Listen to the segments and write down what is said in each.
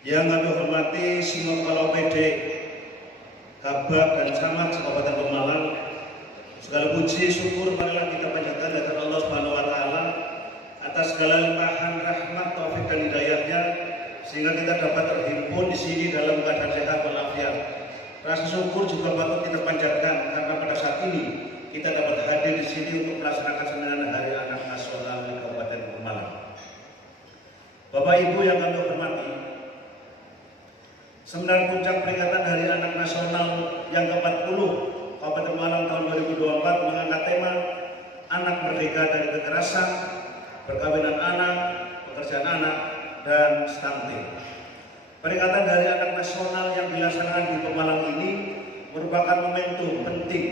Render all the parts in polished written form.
Yang kami hormati semua kepala OPD, Kabak dan Camat Kabupaten Pemalang, segala puji syukur marilah kita panjatkan kepada Allah Subhanahu wa taala atas segala limpahan rahmat, taufik dan hidayahnya sehingga kita dapat terhimpun di sini dalam keadaan sehat walafiat. Rasa syukur juga patut kita panjatkan karena pada saat ini kita dapat hadir di sini untuk melaksanakan seminar Hari Anak Nasional di Kabupaten Pemalang. Bapak Ibu yang kami hormati, seminar puncak peringatan Hari Anak Nasional yang ke-40 Kabupaten Pemalang tahun 2024 mengangkat tema Anak Merdeka dari Kekerasan, Perkawinan Anak, Pekerjaan Anak, dan Stunting. Peringatan Hari Anak Nasional yang dilaksanakan di Pemalang ini merupakan momentum penting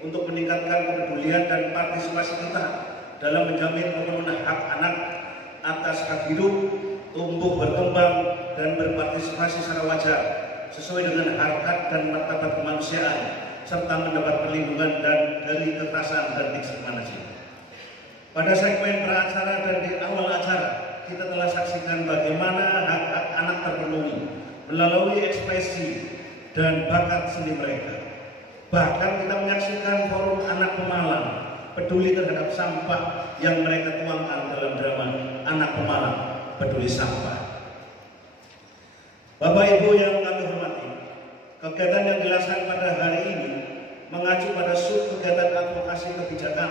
untuk meningkatkan kepedulian dan partisipasi kita dalam menjamin pemenuhan hak anak atas hak hidup, tumbuh berkembang, dan berpartisipasi secara wajar sesuai dengan harkat dan martabat kemanusiaan serta mendapat perlindungan dan dari kekerasan dan diskriminasi. Pada segmen peracara dan di awal acara kita telah saksikan bagaimana hak-hak anak terpenuhi melalui ekspresi dan bakat seni mereka. Bahkan kita menyaksikan forum anak Pemalang peduli terhadap sampah yang mereka tuangkan dalam drama Anak Pemalang Peduli Sampah. Bapak Ibu yang kami hormati, kegiatan yang dilaksanakan pada hari ini mengacu pada sub kegiatan advokasi kebijakan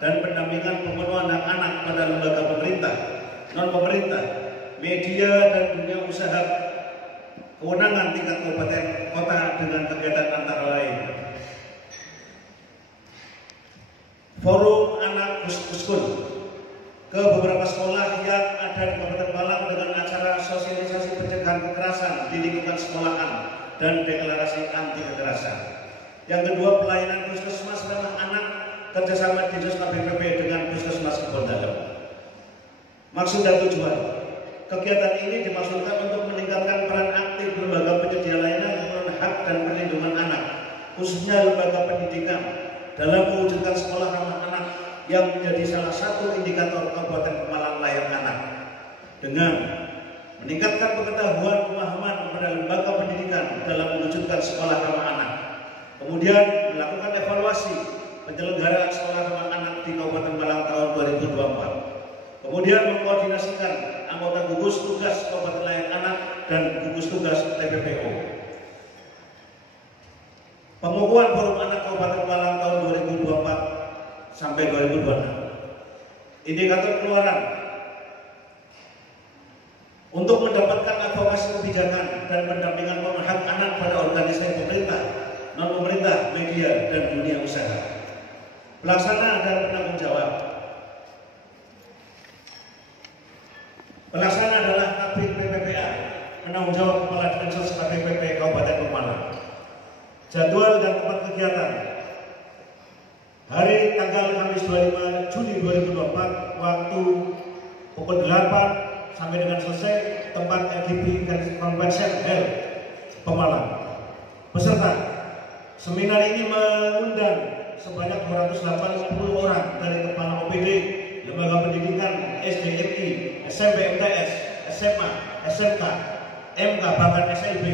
dan pendampingan pemenuhan hak anak pada lembaga pemerintah, non-pemerintah, media, dan dunia usaha kewenangan tingkat kabupaten kota dengan kegiatan antara lain forum anak Gus-Guskun ke beberapa sekolah yang ada di Kabupaten Pemalang dengan acara sosialisasi pencegahan kekerasan di lingkungan sekolahan dan deklarasi anti kekerasan. Yang kedua, pelayanan puskesmas ramah anak kerjasama Dinas KPPP dengan Puskesmas Kebon Dalam. Maksud dan tujuan kegiatan ini dimaksudkan untuk meningkatkan peran aktif lembaga penyedia layanan pemenuhan hak dan perlindungan anak, khususnya lembaga pendidikan, dalam mewujudkan sekolah ramah anak yang menjadi salah satu indikator Kabupaten Pemalang layak anak, dengan meningkatkan pengetahuan pemahaman kepada lembaga pendidikan dalam mewujudkan sekolah ramah anak, kemudian melakukan evaluasi penyelenggaraan sekolah ramah anak di Kabupaten Pemalang tahun 2024, kemudian mengkoordinasikan anggota gugus tugas Kabupaten layak anak dan gugus tugas TPPO. Pengukuhan forum anak Kabupaten Pemalang tahun 2024 sampai 2026. Indikator keluaran untuk mendapatkan advokasi kebijakan dan pendampingan pemenuhan hak anak pada organisasi pemerintah, non-pemerintah, media, dan dunia usaha. Pelaksana dan penanggung jawab. Pelaksana adalah Kabid PPPA, penanggung jawab Kepala Dinas KPPP Kabupaten Pemalang. Jadwal dan tempat kegiatan. Hari tanggal Kamis 25 Juni 2024 waktu pukul 8 sampai dengan selesai, tempat LGB Convention Hall Pemalang. Peserta seminar ini mengundang sebanyak 280 orang dari kepala OPD, lembaga pendidikan, SDMI, SMP MTS, SMA, SMK, MK, bahkan SLB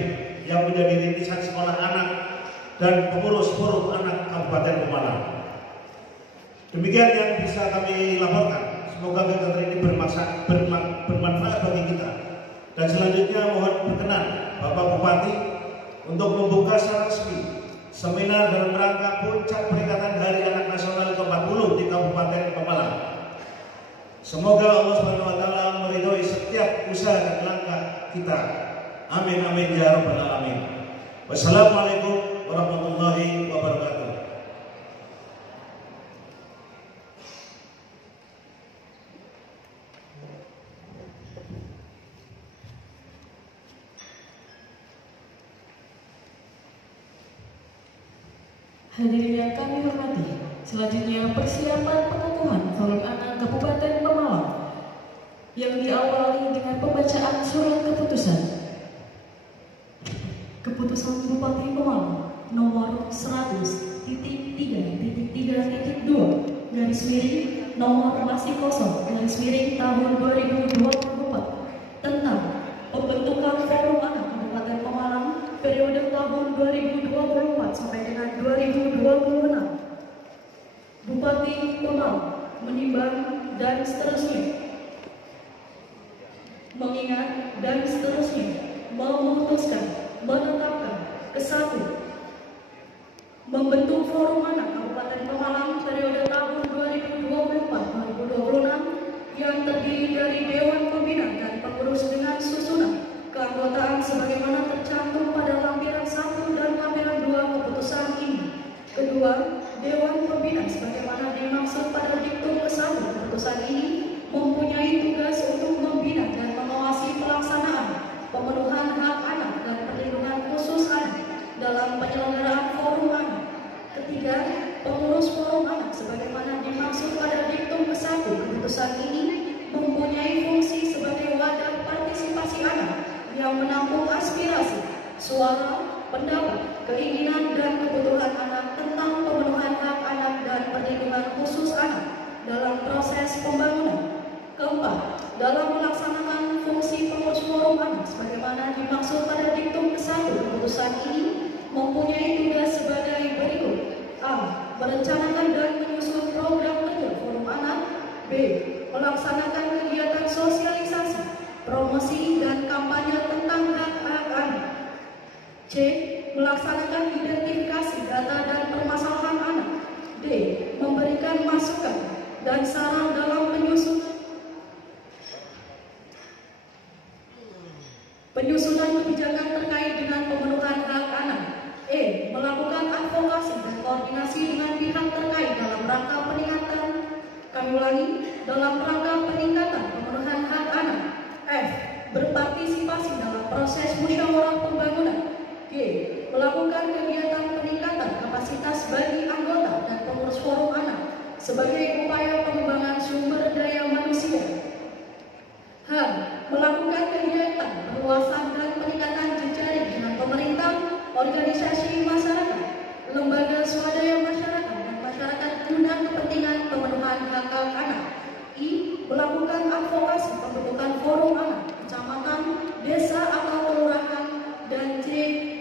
yang menjadi rintisan sekolah anak dan pengurus forum anak Kabupaten Pemalang. Demikian yang bisa kami laporkan. Semoga kegiatan ini bermanfaat bagi kita. Dan selanjutnya mohon berkenan Bapak Bupati untuk membuka secara resmi seminar dalam rangka puncak peringatan Hari Anak Nasional ke-40 di Kabupaten Pemalang. Semoga Allah Subhanahu wa taala meridhoi setiap usaha dan langkah kita. Amin amin ya rabbal alamin. Wassalamualaikum warahmatullahi wabarakatuh. Hadirin yang kami hormati, selanjutnya persiapan pengukuhan forum anak Kabupaten Pemalang yang diawali dengan pembacaan surat keputusan. Keputusan Bupati Pemalang nomor 100.3.3.2 garis miring nomor masih kosong garis miring tahun 2024 tentang pembentukan forum 2024 sampai dengan 2026. Bupati Pemalang menimbang dan seterusnya, mengingat dan seterusnya, memutuskan, menetapkan ke-1, membentuk Forum Anak Kabupaten Pemalang periode tahun 2024-2026 yang terdiri dari Dewan Pembina dan pengurus dengan susunan keanggotaan sebagaimana tercantum pada lampiran 1 dan lampiran 2 keputusan ini. Kedua, Dewan Pembina sebagaimana dimaksud pada diktum ke-1 keputusan ini mempunyai tugas untuk membina dan mengawasi pelaksanaan pemenuhan hak anak dan perlindungan khusus anak dalam penyelenggaraan Forum Anak. Ketiga, pengurus Forum Anak sebagaimana dimaksud pada diktum ke-1 keputusan ini mempunyai fungsi sebagai wadah partisipasi anak yang menampung aspirasi, suara, pendapat, keinginan dan kebutuhan anak tentang pemenuhan hak anak dan perlindungan khusus anak dalam proses pembangunan. Keempat, dalam melaksanakan fungsi pengurus Forum Anak sebagaimana dimaksud pada diktum ke-1 keputusan ini mempunyai tugas sebagai berikut. A. Merencanakan dan menyusun program kerja Forum Anak. B. Melaksanakan kegiatan sosialisasi, promosi dan kampanye tentang hak-hak anak. C. Melaksanakan identifikasi data dan permasalahan anak. D. Memberikan masukan dan saran dalam penyusunan kebijakan terkait dengan pemenuhan hak anak. E. Melakukan advokasi dan koordinasi dengan pihak terkait dalam rangka peningkatan, dalam rangka peningkatan pemenuhan hak anak. F. Berpartisipasi dalam proses musyawarah pembangunan. G. Melakukan kegiatan peningkatan kapasitas bagi anggota dan pengurus Forum Anak sebagai upaya pengembangan sumber daya manusia. H. Melakukan kegiatan perluasan dan peningkatan jejaring dengan pemerintah, organisasi masyarakat, lembaga swadaya masyarakat dan masyarakat guna kepentingan pemenuhan hak anak. I. Melakukan advokasi pembentukan Forum Anak kecamatan, desa atau kelurahan. Dan J.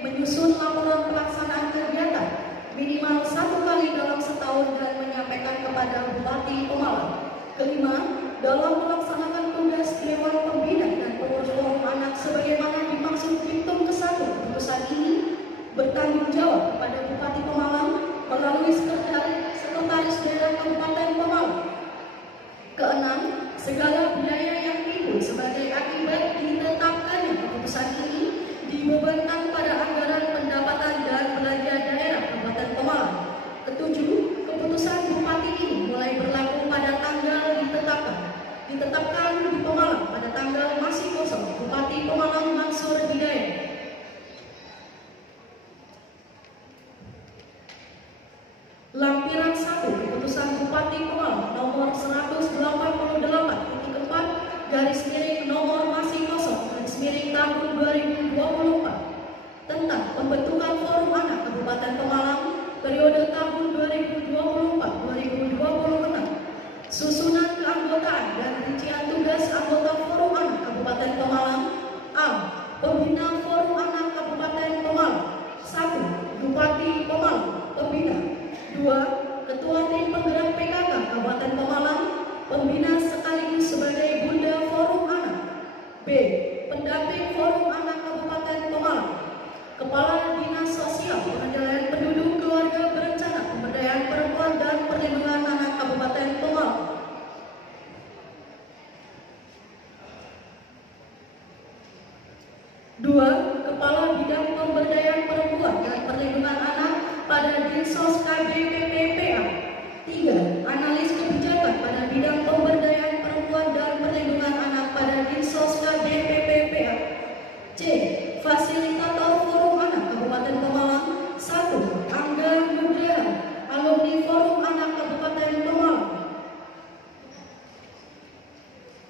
Menyusun laporan pelaksanaan kegiatan minimal 1 kali dalam setahun dan menyampaikan kepada Bupati Pemalang. Kelima, dalam melaksanakan tugas Dewan Pembina dan pengurus Forum Anak sebagaimana dimaksud diktum ke-1 keputusan ini bertanggung jawab kepada Bupati Pemalang melalui Sekretaris Daerah Kabupaten Pemalang. Keenam, segala biaya yang timbul sebagai akibat ditetapkannya keputusan ini dibebankan pada anggaran pendapatan dan belanja daerah Kabupaten Pemalang. Ketujuh, keputusan Bupati ini mulai berlaku pada tanggal ditetapkan di Pemalang pada tanggal masih kosong Bupati Pemalang Mansur Hidayat. Lampiran 1 keputusan Bupati Pemalang nomor 188.4 nomor masih kosong tahun 2024 tentang pembentukan Forum Anak Kabupaten Pemalang periode tahun 2024-2026. Susunan keanggotaan dan rincian tugas anggota Forum Anak Kabupaten Pemalang. A. Pembina Forum Anak Kabupaten Pemalang. 1. Bupati Pemalang, pembina. 2. Ketua Tim Penggerak PKK Kabupaten Pemalang, pembina sekaligus sebagai Bunda Forum Anak. B. Pendamping Forum Anak Kabupaten Pemalang. Kepala Dinas Sosial Pengendalian Penduduk Keluarga Berencana Pemberdayaan Perempuan dan Perlindungan Anak Kabupaten Pemalang. 2. Kepala Bidang Pemberdayaan Perempuan dan Perlindungan Anak pada Dinsos KBPPPA. 3. Analis kebijakan pada bidang pemberdayaan perempuan dan perlindungan anak pada Dinsos KBPPPA. C. Fasilitator Forum Anak Kabupaten Pemalang. 1. Angga Nugraha, alumni Forum Anak Kabupaten Pemalang.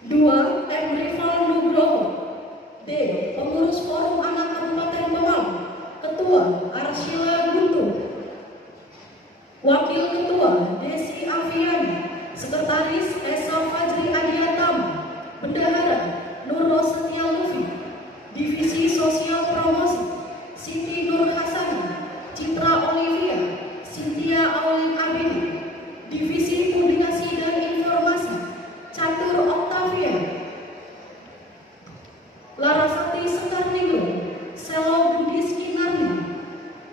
2. M. Rival Nugroho. D. Pengurus Forum Anak Kabupaten Pemalang. Ketua Arsyila Guntur. Wakil Ketua Desi Afiani. Sekretaris Esa Fajri Adiatama. Bendahara Nur Rosetia Lufi. Divisi Sosial Promosi Siti Nur Hasani, Citra Olivia, Cynthia Aulin Abedi. Divisi Publikasi dan Informasi, Catur Octavia, Larasati Sekarninggo, Selo Budis Kinarni,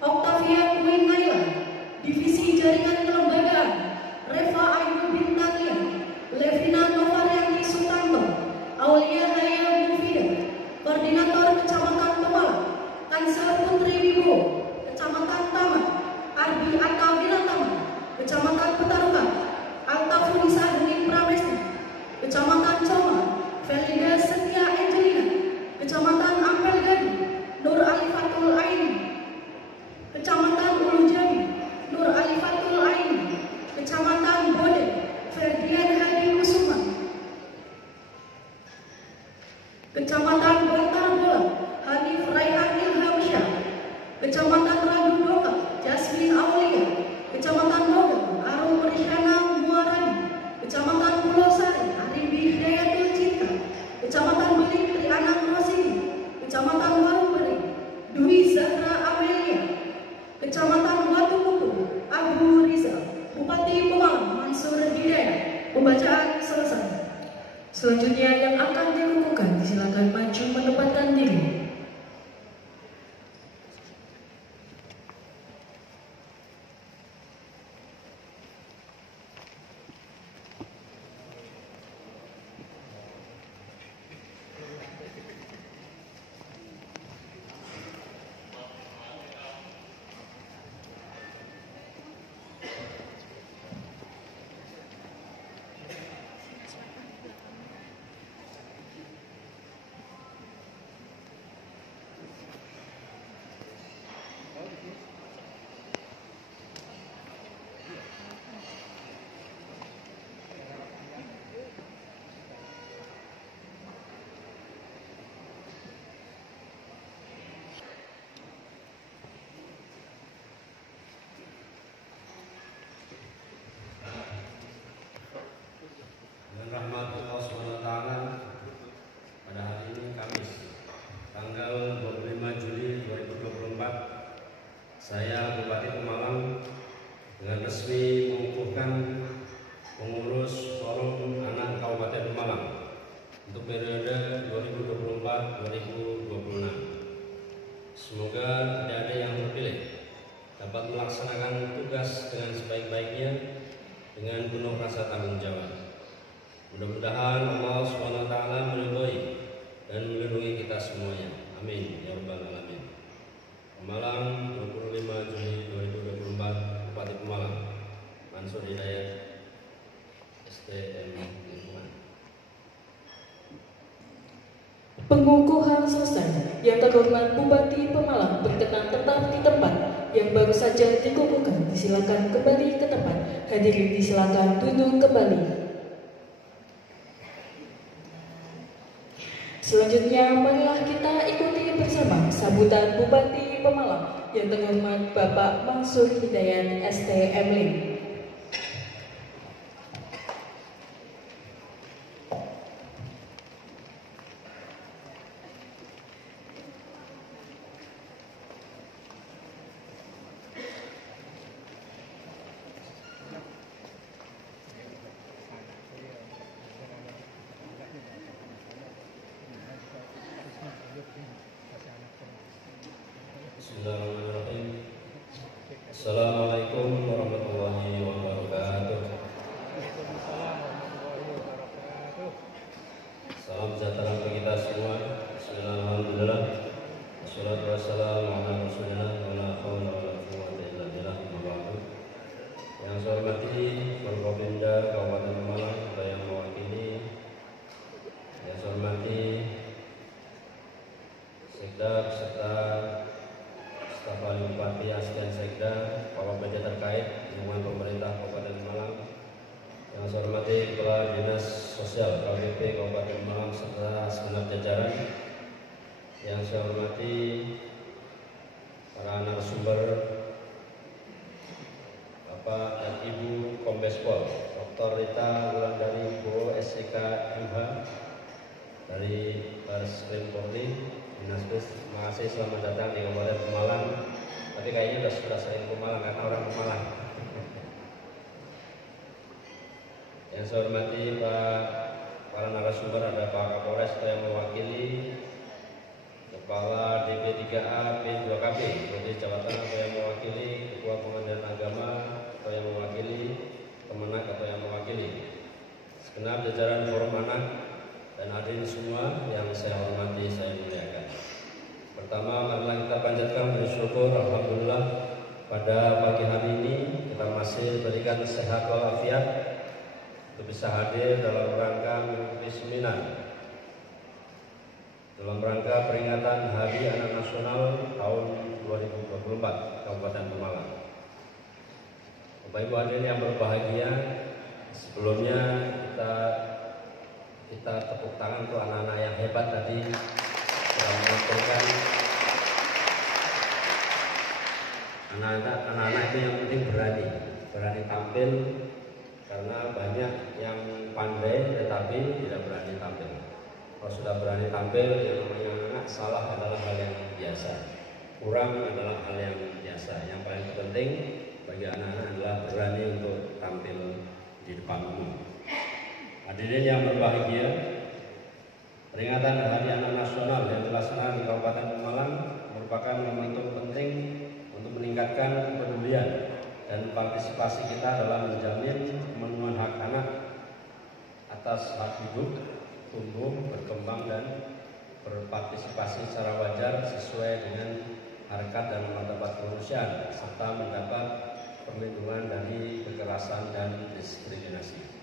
Octavia Queen Naila. Divisi Jaringan Kelembagaan, Reva Ayu Bintanglia, Levina Novarianti Sutanto, Aulia Haya Mufida. Koordinator Kecamatan Pemalang, Kansa Putri Wibowo, Kecamatan Taman, Arbi Atta Wiratama, Kecamatan Petarukan, Alta Funisa Hunin Pramesti, Kecamatan Coma, Felida Setia Angelina, Kecamatan Ampel Gadi, Nur Alifatul Aini, Kecamatan Ulu Jami, Nur Alifatul Aini, Kecamatan Bode, Ferdian Hadi Kusuma, Kecamatan Bantar Bola, Hanif Raihan Ilhamsyah, Kecamatan Ragu Doka, Jasmine Aulia, Kecamatan Bogor, Arum Risyana Muarani, Kecamatan Pulau Sari, Arimbi Hidayatul Cinta, Kecamatan Beli Trianang Rosini, Kecamatan Warumberi, Dwi Zahra Amelia, Kecamatan Watu Buku, Abu Rizal, Bupati Pemalang Mansur Hidayat. Pembacaan selesai. Selanjutnya yang akan dikukuhkan silakan maju menempatkan diri. Rahmat Allah SWT, pada hari ini Kamis tanggal 25 Juli 2024 saya Bupati Pemalang dengan resmi mengukuhkan pengurus Forum Anak Kabupaten Pemalang untuk periode 2024-2026. Semoga adik-adik yang terpilih dapat melaksanakan tugas dengan sebaik-baiknya dengan penuh rasa tanggung jawab. Mudah-mudahan Allah SWT meridhoi dan melindungi kita semuanya. Amin ya rabbal alamin. Pemalang 25 Juli 2024, Bupati Pemalang Mansur Hidayat, STM Lingkungan. Pengukuhan selesai. Yang terhormat Bupati Pemalang berkenan tetap di tempat yang baru saja dikukuhkan. Disilakan kembali ke tempat. Hadirin disilakan duduk kembali. Selanjutnya, marilah kita ikuti bersama sambutan Bupati Pemalang yang terhormat Bapak Mansur Hidayat STM Lim. Bismillahirrahmanirrahim. Assalamualaikum warahmatullahi wabarakatuh. Salam sejahtera bagi kita semua. Bismillahirrahmanirrahim. Wassalatu wassalamu ala Rasulillah wa la haula wa la quwwata illa billah. Yang saya hormati Forkopimda Kabupaten Pemalang yang mewakili, yang saya hormati Sekda beserta staf ahli Bupati, asisten Sekda, Bapak Pj terkait lingkungan pemerintah Kabupaten Pemalang. Yang saya hormati Kepala Dinas Sosial KPP Kabupaten Pemalang serta segenap jajaran. Yang saya hormati para narasumber, Bapak dan Ibu Kombes Pol Dr. Rita Wulandari Bowo SIK MH dari Baris Krim Polri, Inaspis, terima kasih, selamat datang di Kabupaten Pemalang. Tapi kayaknya sudah sering Pemalang karena orang Pemalang. Yang saya hormati para narasumber, ada Pak Kapolres yang mewakili, Kepala DP3A P2KB Provinsi Jawa Tengah atau yang mewakili, Ketua Pengadilan Agama atau yang mewakili, Kemenak atau yang mewakili, segenap jajaran Forum Anak dan hadirin semua yang saya hormati, saya muliakan. Pertama, marilah kita panjatkan bersyukur, alhamdulillah pada pagi hari ini kita masih berikan sehat walafiat untuk bisa hadir dalam rangka mengikuti seminar dalam rangka peringatan Hari Anak Nasional tahun 2024 Kabupaten Pemalang. Bapak Ibu hadirin yang berbahagia, sebelumnya kita tepuk tangan untuk anak-anak yang hebat tadi telah menyampaikan. Anak-anak itu yang penting berani tampil, karena banyak yang pandai tetapi tidak berani tampil. Kalau sudah berani tampil, yang namanya anak salah adalah hal yang biasa, kurang adalah hal yang biasa. Yang paling penting bagi anak-anak adalah berani untuk tampil di depan umum. Hadirin yang berbahagia, peringatan Hari Anak Nasional yang dilaksanakan di Kabupaten Pemalang merupakan momentum penting untuk meningkatkan kepedulian dan partisipasi kita dalam menjamin pemenuhan hak anak atas hak hidup, tumbuh, berkembang dan berpartisipasi secara wajar sesuai dengan harkat dan martabat kemanusiaan serta mendapat perlindungan dari kekerasan dan diskriminasi.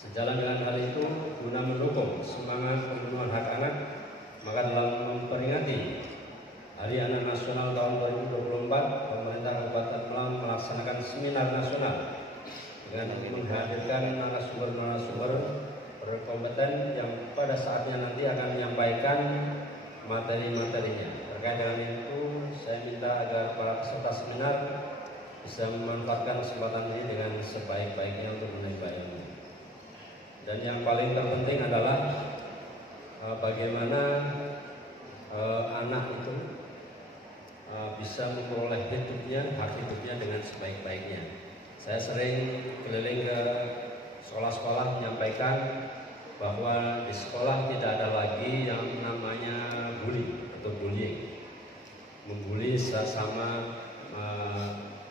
Sejalan dengan hal itu, guna mendukung semangat pemenuhan hak anak, maka dalam memperingati Hari Anak Nasional tahun 2024, pemerintah Kabupaten Pemalang melaksanakan seminar nasional dengan menghadirkan narasumber-narasumber berkompeten yang pada saatnya nanti akan menyampaikan materi-materinya. Terkait dengan itu, saya minta agar para peserta seminar bisa memanfaatkan kesempatan ini dengan sebaik-baiknya untuk menimba ilmu. Dan yang paling terpenting adalah bagaimana anak itu bisa memperoleh hak hidupnya dengan sebaik-baiknya. Saya sering keliling ke sekolah-sekolah menyampaikan bahwa di sekolah tidak ada lagi yang namanya bully atau bullying, membuli sesama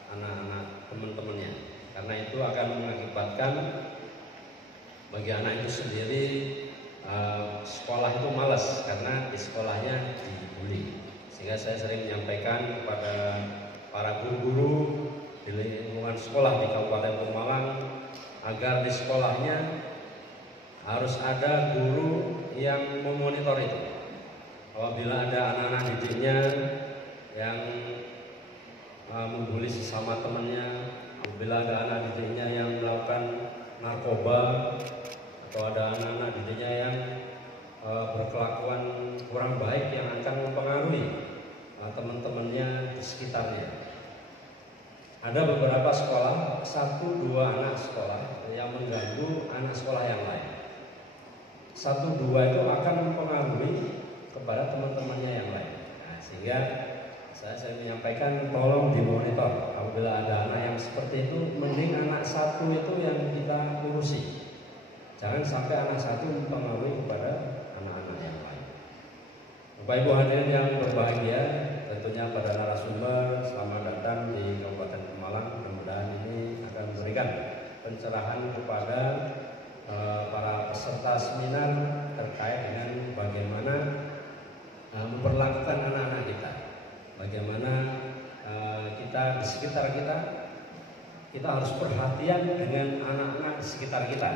anak-anak teman-temannya, karena itu akan mengakibatkan bagi anak itu sendiri sekolah itu malas karena di sekolahnya dibully. Sehingga saya sering menyampaikan kepada para guru-guru di lingkungan sekolah di Kabupaten Pemalang agar di sekolahnya harus ada guru yang memonitor itu. Apabila ada anak-anak didiknya yang membuli sesama temannya, apabila ada anak didiknya yang melakukan narkoba, atau ada anak-anak didiknya yang berkelakuan kurang baik yang akan mempengaruhi teman-temannya di sekitarnya. Ada beberapa sekolah, 1-2 anak sekolah yang mengganggu anak sekolah yang lain. 1-2 itu akan mempengaruhi kepada teman-temannya yang lain. Nah, sehingga saya menyampaikan tolong dimonitor. Apabila ada anak yang seperti itu, mending anak satu itu yang kita urusi. Jangan sampai anak satu mempengaruhi kepada anak-anak yang lain. Bapak Ibu hadirin yang berbahagia, tentunya pada narasumber, selamat datang di Kabupaten Pemalang. Mudah-mudahan ini akan memberikan pencerahan kepada para peserta seminar terkait dengan bagaimana memperlakukan anak-anak kita, bagaimana kita di sekitar kita harus perhatian dengan anak-anak di sekitar kita.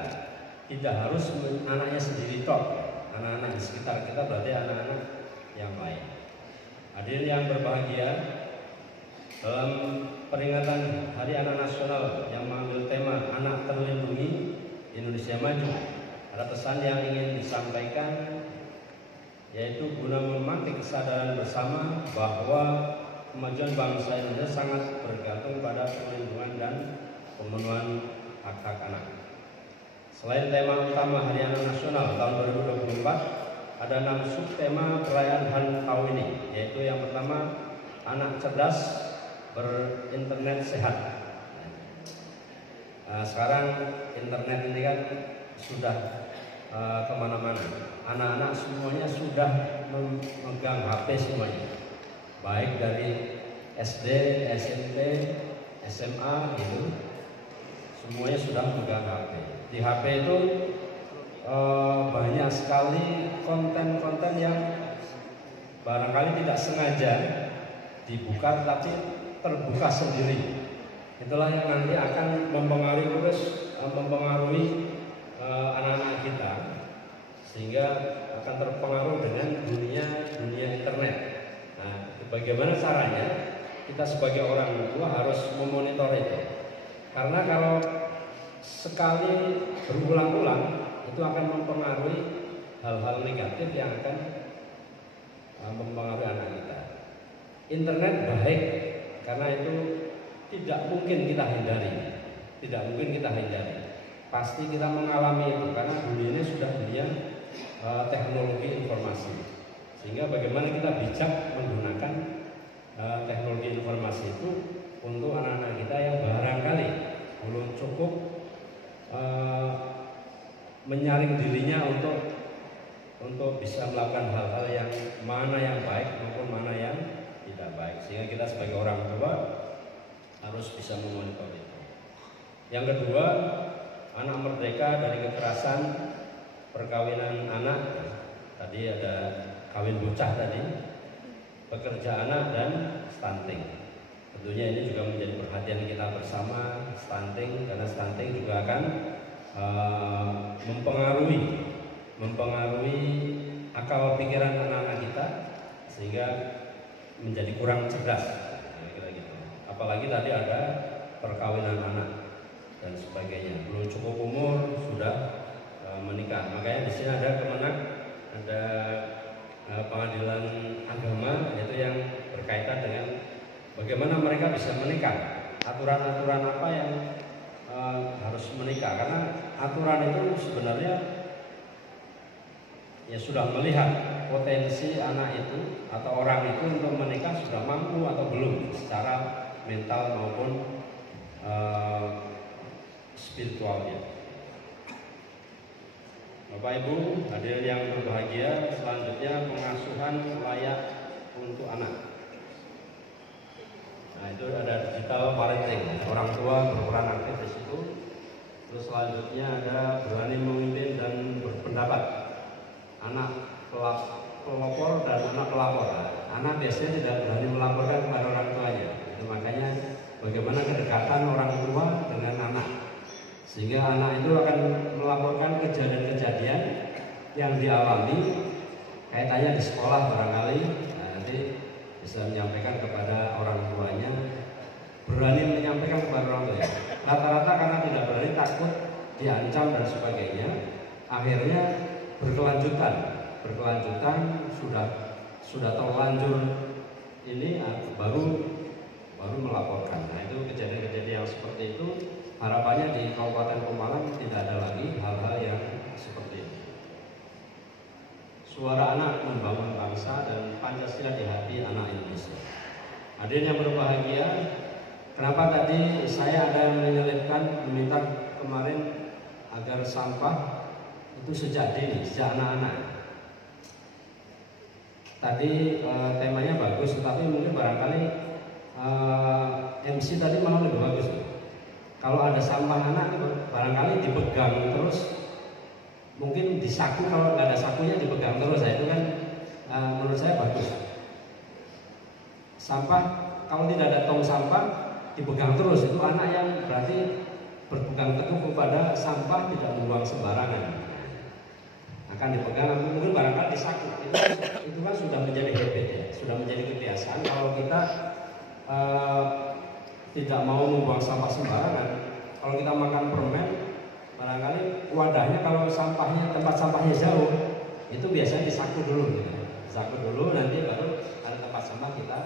Tidak harus anaknya sendiri tok, anak-anak di sekitar kita berarti anak-anak yang lain. Hadirin yang berbahagia, dalam peringatan Hari Anak Nasional yang mengambil tema Anak Terlindungi Indonesia Maju, ada pesan yang ingin disampaikan, yaitu guna memantik kesadaran bersama bahwa kemajuan bangsa Indonesia sangat bergantung pada perlindungan dan pemenuhan hak-hak anak. Selain tema utama Hari Anak Nasional tahun 2024, ada 6 subtema perayaan HAN tahun ini, yaitu yang pertama anak cerdas berinternet sehat. Sekarang internet ini kan sudah kemana-mana. Anak-anak semuanya sudah memegang HP semuanya, baik dari SD, SMP, SMA gitu, semuanya sudah memegang HP. Di HP itu banyak sekali konten-konten yang barangkali tidak sengaja dibuka, tapi terbuka sendiri. Itulah yang nanti akan mempengaruhi anak-anak kita, sehingga akan terpengaruh dengan dunia internet. Nah, bagaimana caranya? Kita sebagai orang tua harus memonitor itu, karena kalau sekali berulang-ulang itu akan mempengaruhi hal-hal negatif yang akan mempengaruhi anak kita. Internet baik karena itu tidak mungkin kita hindari, pasti kita mengalami itu karena dunia ini sudah dunia teknologi informasi, sehingga bagaimana kita bijak menggunakan teknologi informasi itu untuk anak-anak kita yang barangkali belum cukup menyaring dirinya untuk bisa melakukan hal-hal yang mana yang baik maupun mana yang tidak baik, sehingga kita sebagai orang tua harus bisa memonitor itu. Yang kedua, anak merdeka dari kekerasan perkawinan anak. Tadi ada kawin bocah tadi, pekerja anak dan stunting. Tentunya ini juga menjadi perhatian kita bersama, stunting, karena stunting juga akan mempengaruhi akal pikiran anak-anak kita sehingga menjadi kurang cerdas, kira-kira gitu. Apalagi tadi ada perkawinan anak dan sebagainya, belum cukup umur sudah menikah. Makanya di sini ada Kemenak, ada pengadilan agama, yaitu yang berkaitan dengan bagaimana mereka bisa menikah, aturan-aturan apa yang harus menikah, karena aturan itu sebenarnya ya sudah melihat potensi anak itu atau orang itu untuk menikah sudah mampu atau belum secara mental maupun spiritualnya. Bapak Ibu hadirin yang berbahagia, selanjutnya pengasuhan layak untuk anak. Nah, itu ada digital parenting, orang tua berperan aktif di situ. Terus selanjutnya ada berani memimpin dan berpendapat, anak pelopor dan anak pelapor. Anak biasanya tidak berani melaporkan kepada orang tuanya. Itu makanya bagaimana kedekatan orang tua dengan anak, sehingga anak itu akan melaporkan kejadian-kejadian yang dialami kaitannya di sekolah barangkali. Nah, nanti bisa menyampaikan kepada orang tuanya, berani menyampaikan kepada orang tuanya. Rata-rata karena tidak berani, takut diancam dan sebagainya, akhirnya berkelanjutan sudah terlanjur ini baru melaporkan. Nah, itu kejadian-kejadian yang seperti itu harapannya di Kabupaten Pemalang tidak ada lagi hal-hal yang seperti itu. Suara anak membangun bangsa dan Pancasila di hati anak Indonesia. Hadirin yang berbahagia, kenapa tadi saya ada yang menyelipkan meminta kemarin agar sampah itu sejak dini, sejak anak-anak. Tadi temanya bagus, tetapi mungkin barangkali MC tadi malah lebih bagus. Kalau ada sampah anak barangkali dipegang terus, mungkin disaku, kalau nggak ada sakunya dipegang terus. Itu kan menurut saya bagus. Sampah kalau tidak ada tong sampah dipegang terus, itu anak yang berarti berpegang teguh kepada sampah, tidak membuang sembarangan. Akan dipegang, mungkin barangkali disaku. Itu kan sudah menjadi habit ya, sudah menjadi kebiasaan. Kalau kita tidak mau membuang sampah sembarangan, kalau kita makan permen, barangkali wadahnya kalau tempat sampahnya jauh, itu biasanya disaku dulu, gitu. Disaku dulu, nanti baru ada tempat sampah kita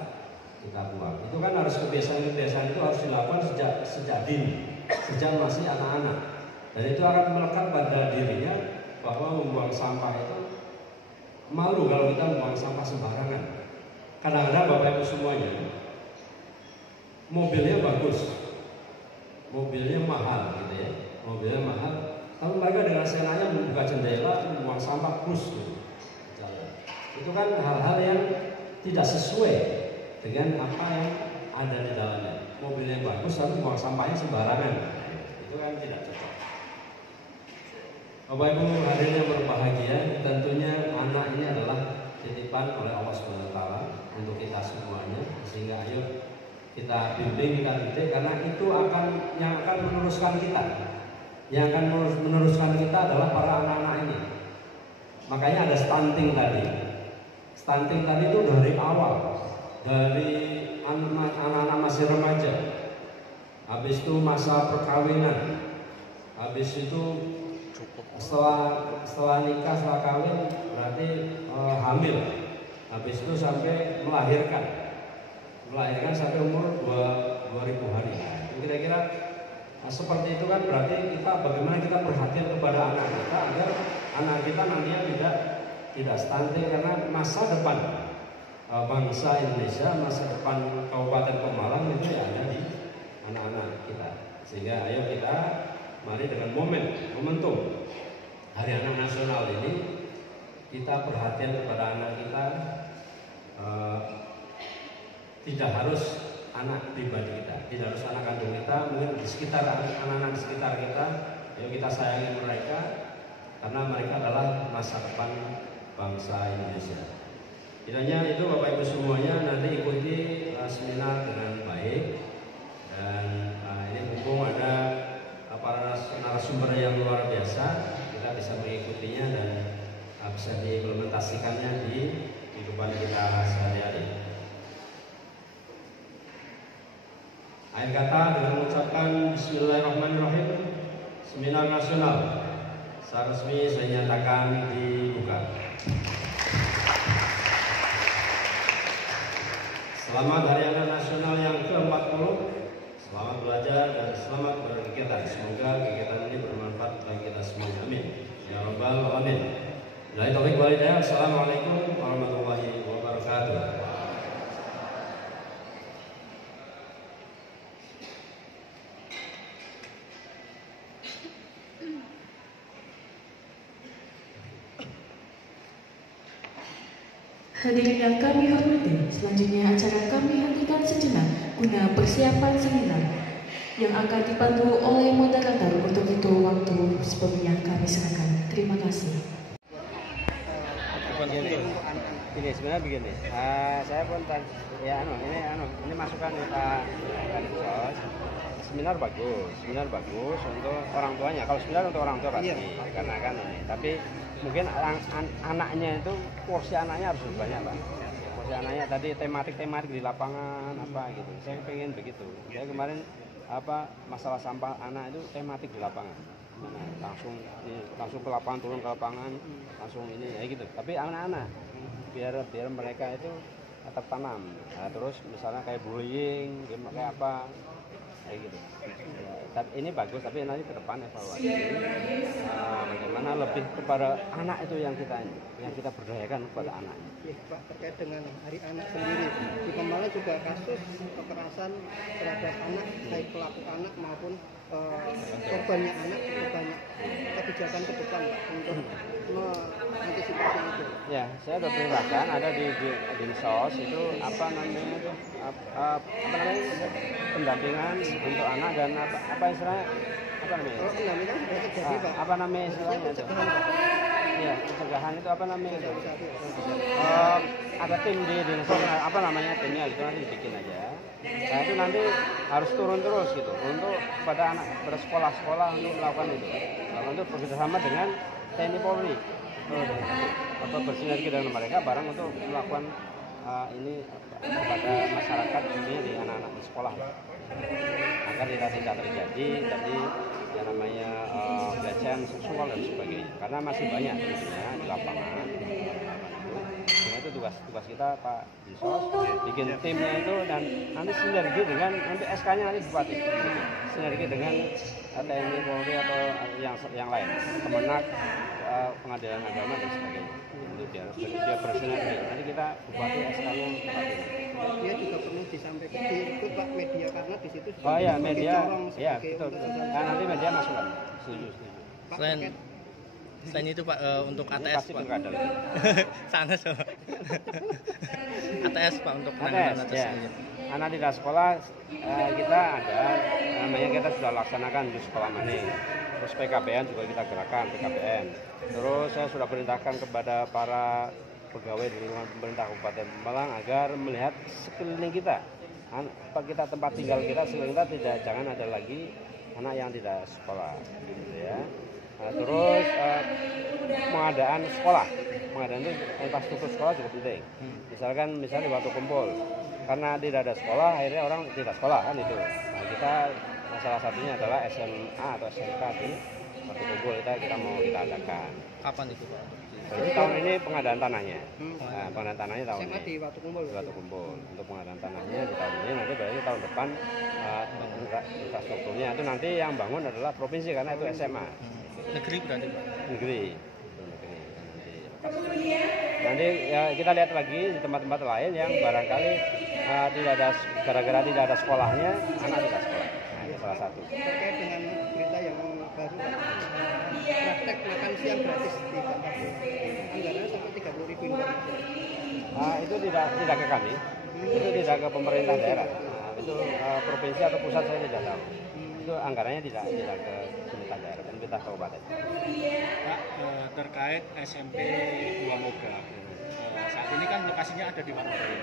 buang. Itu kan harus kebiasaan itu harus dilakukan sejak dini, sejak masih anak-anak, dan itu akan melekat pada dirinya bahwa membuang sampah itu malu kalau kita buang sampah sembarangan. Kadang-kadang Bapak Ibu semuanya, mobilnya bagus, mobilnya mahal gitu ya, mobilnya mahal, tapi mereka dengan senangnya membuka jendela, membuang sampah bus gitu. Itu kan hal-hal yang tidak sesuai dengan apa yang ada di dalamnya. Mobilnya bagus tapi buang sampahnya sembarangan, itu kan tidak cocok. Bapak Ibu hadirin yang berbahagia, tentunya anak ini adalah titipan oleh Allah Subhanahu wa taala untuk kita semuanya, sehingga ayo kita bimbing, kita didik, karena itu yang akan meneruskan kita. Yang akan meneruskan kita adalah para anak-anak ini. Makanya ada stunting tadi. Stunting tadi itu dari awal, dari anak-anak masih remaja, habis itu masa perkawinan, habis itu setelah nikah, setelah kawin berarti hamil, habis itu sampai melahirkan sampai umur 2000 hari. Kira-kira seperti itu kan, berarti kita bagaimana kita perhatian kepada anak kita agar anak kita nantinya tidak stunting, karena masa depan bangsa Indonesia, masa depan Kabupaten Pemalang itu ya ada di anak-anak kita. Sehingga ayo kita mari dengan momentum Hari Anak Nasional ini kita perhatian kepada anak kita. Tidak harus anak pribadi kita, tidak harus anak kandung kita, mungkin di sekitar anak-anak di sekitar kita, ayo kita sayangi mereka, karena mereka adalah masa depan bangsa Indonesia. Kiranya itu Bapak Ibu semuanya nanti ikuti seminar dengan baik, dan ini mumpung ada para narasumber yang luar biasa, kita bisa mengikutinya dan bisa diimplementasikannya di kehidupan kita sehari-hari. Akhir kata dengan mengucapkan Bismillahirrahmanirrahim, seminar nasional secara resmi saya nyatakan dibuka. Selamat Hari Anak Nasional yang ke-40. Selamat belajar dan selamat berkegiatan. Semoga kegiatan ini bermanfaat bagi kita semua. Amin. Ya Rabbal Alamin. Billahi taufiq wal hidayah. Assalamualaikum warahmatullahi wabarakatuh. Hadirin yang kami hormati, selanjutnya acara kami hentikan sejenak guna persiapan seminar yang akan dipandu oleh moderator. Untuk itu waktu sepenuhnya kami serahkan. Terima kasih. Begini, sebenarnya begini, saya pun ini masukan Pak Kadipsos. Seminar bagus untuk orang tuanya. Kalau seminar untuk orang tua pasti, karena kan ini. Tapi mungkin anaknya itu porsi anaknya harus lebih banyak, Pak. Porsi anaknya tadi tematik di lapangan apa gitu. Saya pengen begitu. Saya kemarin masalah sampah anak itu tematik di lapangan. Langsung ke lapangan, turun ke lapangan, langsung ini ya gitu. Tapi anak-anak biar mereka itu tertanam. Nah, terus misalnya kayak bullying, kayak apa, kayak gitu. Tapi ini bagus, tapi nanti ke depan evaluasi bagaimana lebih kepada anak itu yang kita berdayakan kepada anaknya. Ya, Pak, terkait dengan Hari Anak sendiri, di Pemalang juga kasus kekerasan terhadap anak, baik pelaku anak maupun korbannya anak, itu banyak kebijakan ke depan untuk mengantisipasi itu. Ya, saya sudah perintahkan ada di Dinsos itu pendampingan untuk anak dan apa istilahnya Pendampingan sudah terjadi, Pak. Apa namanya istilahnya itu? Ya, pencegahan itu apa namanya itu? Ada tim di Dinsos, apa namanya timnya itu nanti dibikin aja. Nah itu nanti harus turun terus gitu untuk pada anak bersekolah-sekolah untuk melakukan itu. Nah, untuk bekerjasama dengan TNI Polri, bersinergi dengan mereka bareng untuk melakukan ini kepada masyarakat ini di anak-anak di sekolah agar tidak terjadi tadi yang namanya pelecehan seksual dan sebagainya, karena masih banyak tentunya di lapangan. Nah, itu tugas kita Pak Dinsos bikin timnya itu, dan nanti sinergi dengan nanti SK-nya nanti Bupati sinergi dengan TNI Polri atau yang lain, Kemenak pengadilan agama dan sebagainya. Itu biar bersinergi. Nanti kita bupati SK-nya Dia juga perlu disampaikan ikut Pak media karena di situ juga oh ya sebagai media, corong, ya sebagai betul. untuk sosial. Nah, nanti media masukkan. Setuju. Pak, Selain itu Pak, untuk Ini ATS pasti Pak. pilkada. Sana Pak. ATS Pak untuk ATS, penanganan atas ya. ini. Anak tidak sekolah kita ada namanya kita sudah laksanakan di sekolah mana. Terus PKBN juga kita gerakkan PKBN. Terus saya sudah perintahkan kepada para pegawai di lingkungan pemerintah Kabupaten Pemalang agar melihat sekeliling kita, tempat tinggal kita sekeliling kita jangan ada lagi anak yang tidak sekolah, gitu ya. Nah, terus pengadaan sekolah, pengadaan itu infrastruktur sekolah juga penting. Misalnya waktu kumpul, karena tidak ada sekolah, akhirnya orang tidak sekolah kan itu. Nah, kita salah satunya adalah SMA atau SMK di waktu kumpul kita mau kita adakan. Kapan itu Pak? Jadi tahun ini pengadaan tanahnya. Nah, pengadaan tanahnya tahun SMA di ini. Watu Kumpul. Watu Kumpul. Untuk pengadaan tanahnya di tahun ini, nanti berarti tahun depan infrastrukturnya itu nanti yang bangun adalah provinsi karena itu SMA. Negeri berarti Pak. Negeri. Nanti ya kita lihat lagi di tempat-tempat lain yang barangkali tidak ada gara-gara tidak ada sekolahnya anak tidak sekolah. Nah, itu salah satu. Terkait dengan berita yang baru praktek makan siang gratis di kantor. Anggarannya sampai 30.000 informasi. Itu tidak ke kami, itu tidak ke pemerintah daerah. Nah, itu provinsi atau pusat saya tidak tahu. Itu anggarannya tidak ke pemerintah daerah, pemerintah kabupaten. Pak, terkait SMP 2 Moga, saat ini kan lokasinya ada di Warumprim.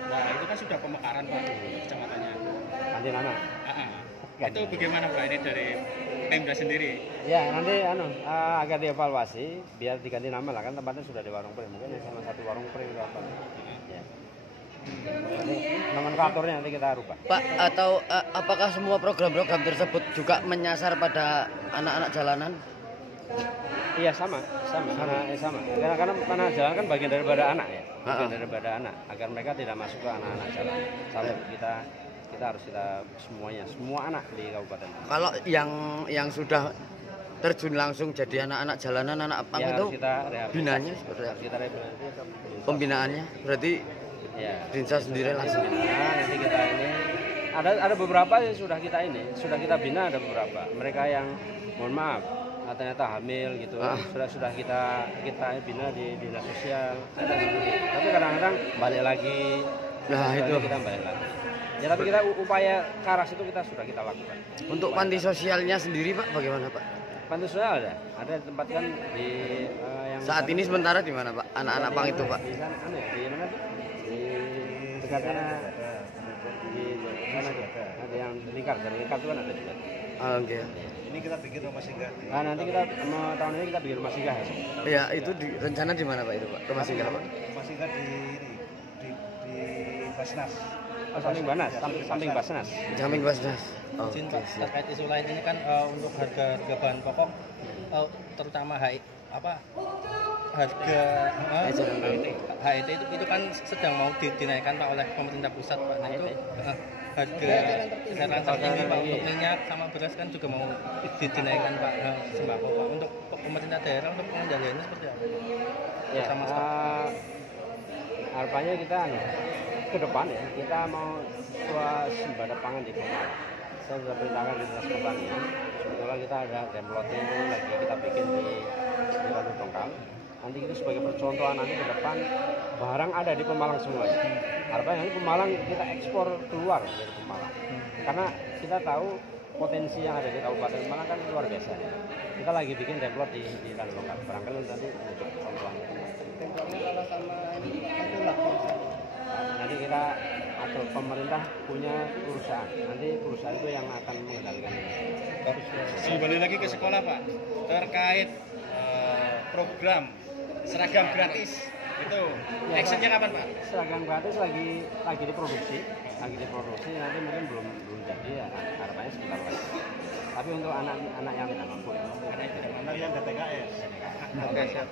Nah, itu kan sudah pemekaran Pak, kecamatannya. Nanti nama. Itu bagaimana Pak ini dari Pemda sendiri? Ya nanti agar dievaluasi, biar diganti nama lah kan tempatnya sudah di Warumprim, mungkin sama satu Warumprim atau apa. Ya. Nanti nomenklaturnya nanti kita rubah. Pak, atau apakah semua program-program tersebut juga menyasar pada anak-anak jalanan? Iya sama. Karena anak jalan kan bagian daripada anak ya, bagian daripada anak. Agar mereka tidak masuk ke anak-anak jalan. Sama kita harus semua anak di kabupaten. Kalau yang sudah terjun langsung jadi anak-anak jalanan, anak pang ya, itu binanya seperti apa? kita Pembinaannya berarti ya, Dinsa sendiri langsung. Nah, nanti kita ini ada beberapa yang sudah kita bina, ada beberapa. Mereka yang mohon maaf ternyata hamil gitu, sudah kita bina di dinas sosial. Ada tapi kadang-kadang balik lagi. Nah, itu kita balik lagi. Ya tapi kita upaya ke arah situ sudah kita lakukan. Untuk panti sosialnya sendiri Pak, bagaimana Pak? Panti sosial ada ditempatkan di yang saat ini sementara di mana Pak? Anak-anak pang itu Pak? Di sana di mana tuh? Di dekatnya di sana tuh. Ada yang lingkar itu kan ada juga. Oke. Ini kita bikin rumah singgah. Nah, nanti tahun ini kita bikin rumah singgah ya. Ya, itu rencana di mana Pak itu Pak? Rumah singgah Pak? Rumah singgah di Basnas. Samping Basnas. Samping Basnas. Izin Pak, terkait isu lain ini kan untuk harga bahan pokok terutama harga HET itu kan sedang mau dinaikkan Pak oleh pemerintah pusat Pak. Nah itu harga eceran tertinggi Pak untuk minyak sama beras kan juga mau dinaikkan Pak, sembako Pak. Untuk pemerintah daerah untuk pengendaliannya seperti apa? Ya, harapannya kita ke depan ya kita mau swasembada pangan di Pemalang. Saya sudah perintahkan di dinas pertanian. Sebetulnya kita ada demplotnya itu lagi kita bikin di Batu Tongkang. Nanti itu sebagai percontohan nanti ke depan barang ada di Pemalang semuanya. Harapannya nanti Pemalang kita ekspor keluar dari Pemalang. Karena kita tahu potensi yang ada di Kabupaten Pemalang kan luar biasa. Kita lagi bikin demplot di Batu Tongkang. Barangkali nanti untuk percontohan. Templotnya kalah sama ini Abdullah. Nanti kita atau pemerintah punya perusahaan, nanti perusahaan itu yang akan mengendalikan ini. Kembali lagi ke sekolah Pak, terkait program seragam gratis itu actionnya kapan Pak? Seragam gratis lagi diproduksi, nanti mungkin belum jadi ya, harapannya sebentar lagi. Tapi untuk anak yang tidak mampu, Anak yang DTKS. Oke, siap.